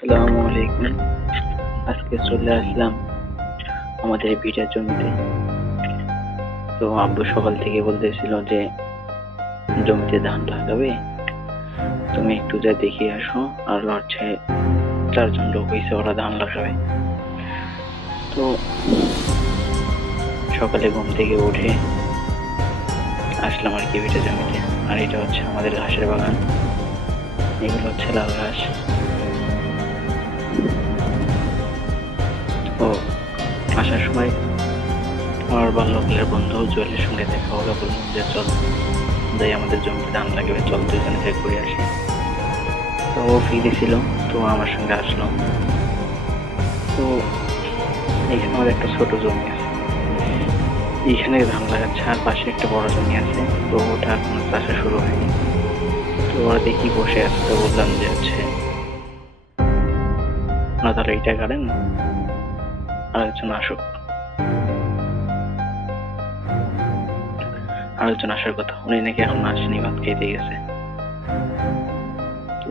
আসসালামু আলাইকুম। আজকে চলে আসলাম আমাদের ভিটার জমিতে। তো আব্বু সকাল থেকে বলতেছিল যে জমিতে ধান লাগাবে, তুমি একটু যা দেখে আসো। আর হচ্ছে 4জন লোক হয়েছে, ওরা ধান লাগাবে। তো সকালে ঘুম থেকে উঠে আসলাম আর কি ভিটা জমিতে। আর এটা হচ্ছে আমাদের ঘাসের বাগান, এগুলো হচ্ছে লাল ঘাস। তো আসার সময় আমার বাল্যকালের বন্ধু জুয়েলের সঙ্গে দেখা হলো। বললাম যে চল যাই, আমাদের জমিতে ধান লাগাবে, চল দুইজনে যাই ঘুরে আসি। তো ও ফ্রি ছিল, তো আমার সঙ্গে আসলো। তো এখানে আমার একটা ছোট জমি আছে, এইখানে ধান লাগাচ্ছে। আর পাশে একটা বড় জমি আছে, তো ওটা এখনো চাষা শুরু হয়নি। তো ওরা দেখি বসে আছে, তো বললাম যে হচ্ছে না তাহলে এইটা কাটেন, আরেকজন আসুক। আরেকজন আসার কথা, উনি নাকি এখন আসেনি, ভাত খেতে গেছে। তো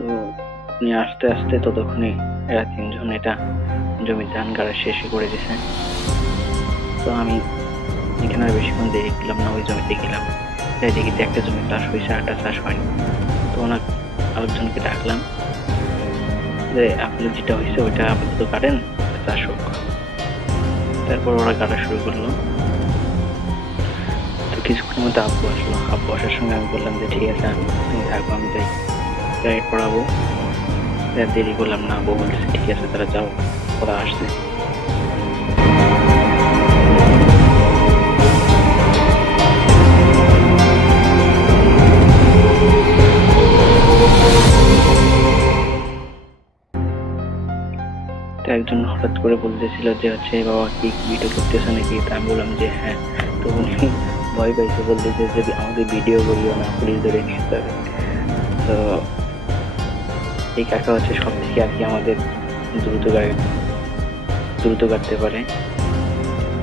উনি আস্তে আস্তে ততক্ষণে এরা 3জন এটা জমির ধান গাড়া শেষ করে দিছে। তো আমি এখানে আর বেশিক্ষণ দেরি করলাম না, ওই জমিতে গেলাম। তাই দেখি একটা জমি চাষ হয়েছে, আরটা চাষ হয়নি। তো ওনার আরেকজনকে ডাকলাম যে আপনার যেটা হয়েছে ওইটা আপাতত কাটেন, চাষ হোক। তারপর ওরা কাটা শুরু করলো। তো কিছুক্ষণের মধ্যে আব্বু আসলো। আব্বু আসার সঙ্গে আমি বললাম যে ঠিক আছে তুমি থাকো, আমি যাই গাইড পড়াবো। দেরি করলাম না, আব্বু বলতেছে ঠিক আছে তারা যাও। ওরা আসছে। একজন হঠাৎ করে বলতেছিল যে হচ্ছে বাবা কি ভিডিও করতেছো নাকি? তা আমি বললাম যে হ্যাঁ। তো উনি ভয় পাইছে, বলতেছে যে আমাদের ভিডিও করিও না, পুলিশ ধরে নিয়ে যাবে। তো এই কাকা হচ্ছে সব থেকে আর কি আমাদের দ্রুত কাটতে পারে।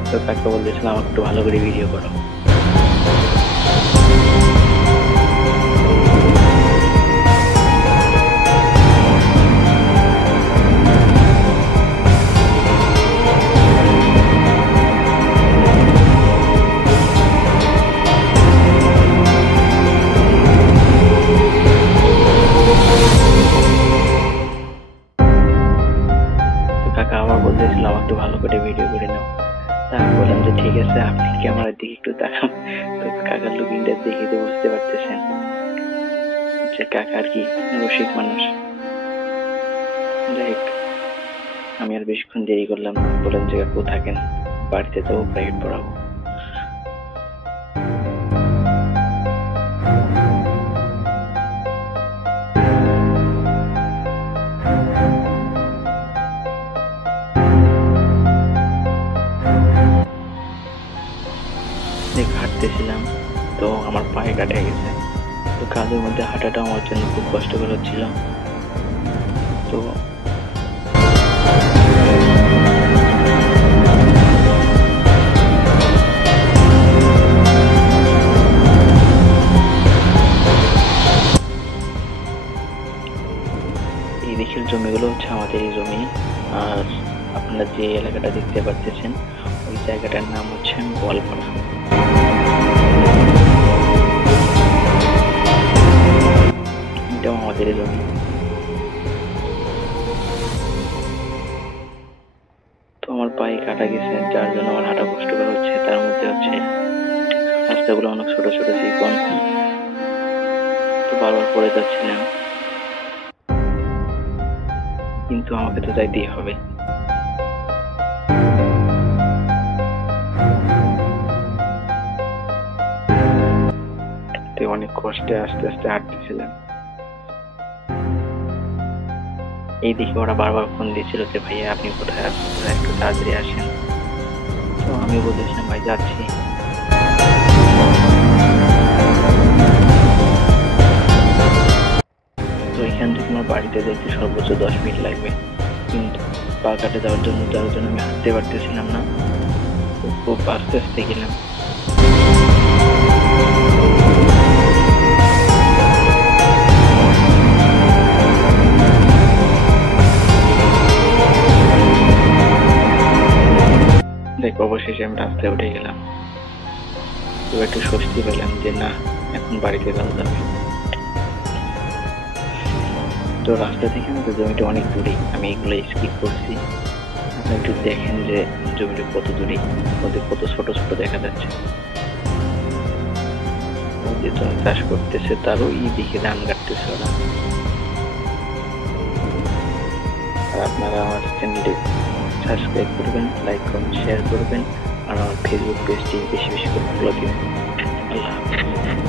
তো কাকা বলতেছিল আমাকে একটু ভালো করে ভিডিও করো। কাকা আবার বলতেছিল আমার একটু ভালো করে ভিডিও করে নাও। তা আমি বললাম যে ঠিক আছে, আপনি ক্যামেরার দিকে একটু তাকান। তো কাকার লুকিংটা দেখে তো বুঝতে পারতেছেন যে কাকা আর কি রসিক মানুষ। যাই হোক, আমি আর বেশিক্ষণ দেরি করলাম না, বললাম যে কাকু থাকেন, বাড়িতে তো প্রাইভেট পড়াবো। হাঁটতেছিলাম, তো আমার পায়ে কাটে গেছে। তো কাজের মধ্যে হাঁটাটা আমার জন্য খুব কষ্টকর হচ্ছিল। তো এই দিকের জমিগুলো হচ্ছে আমাদের এই জমি। আর আপনারা যে এলাকাটা দেখতে পাচ্ছেন ওই জায়গাটার নাম হচ্ছে গোয়ালপাড়া। এটাও আমাদের জমি। তো আমার পায়ে কাটা গেছে, যার জন্য আমার হাঁটা কষ্টকর হচ্ছে। তার মধ্যে হচ্ছে রাস্তাগুলো অনেক ছোট ছোট চিকন, তো বারবার পড়ে যাচ্ছিলাম, কিন্তু আমাকে তো যাইতেই হবে। অনেক কষ্টে আস্তে আস্তে হাঁটতেছিলাম। এই দিকে ওরা বারবার ফোন দিয়েছিল যে ভাইয়া আপনি কোথায় আছেন, একটু তাড়াতাড়ি আসেন। তো আমি বলেছিলাম ভাই যাচ্ছি। তো এখান থেকে আমার বাড়িতে যাইতে সর্বোচ্চ 10 মিনিট লাগবে, কিন্তু পা কাটে যাওয়ার জন্য আমি হাঁটতে পারতেছিলাম না। খুব আস্তে আস্তে গেলাম। দেখ অবশেষে আমি রাস্তায় উঠে গেলাম। তো একটু স্বস্তি পেলাম যে না, এখন বাড়িতে যাওয়া যাবে। তো রাস্তা থেকে আমাদের জমিটা অনেক দূরে, আমি এগুলো স্কিপ করছি। আপনি একটু দেখেন যে জমিটা কত দূরে, কত ছোট ছোট দেখা যাচ্ছে। যে জমি চাষ করতেছে তারও দিকে ধান কাটতেছে ওরা। আর আপনারা আমার চ্যানেলটি সাবস্ক্রাইব করবেন, লাইক করবেন, শেয়ার করবেন, আর আমার ফেসবুক পেজটি বেশি বেশি করে ফলো দিবেন। আল্লাহ হাফেজ।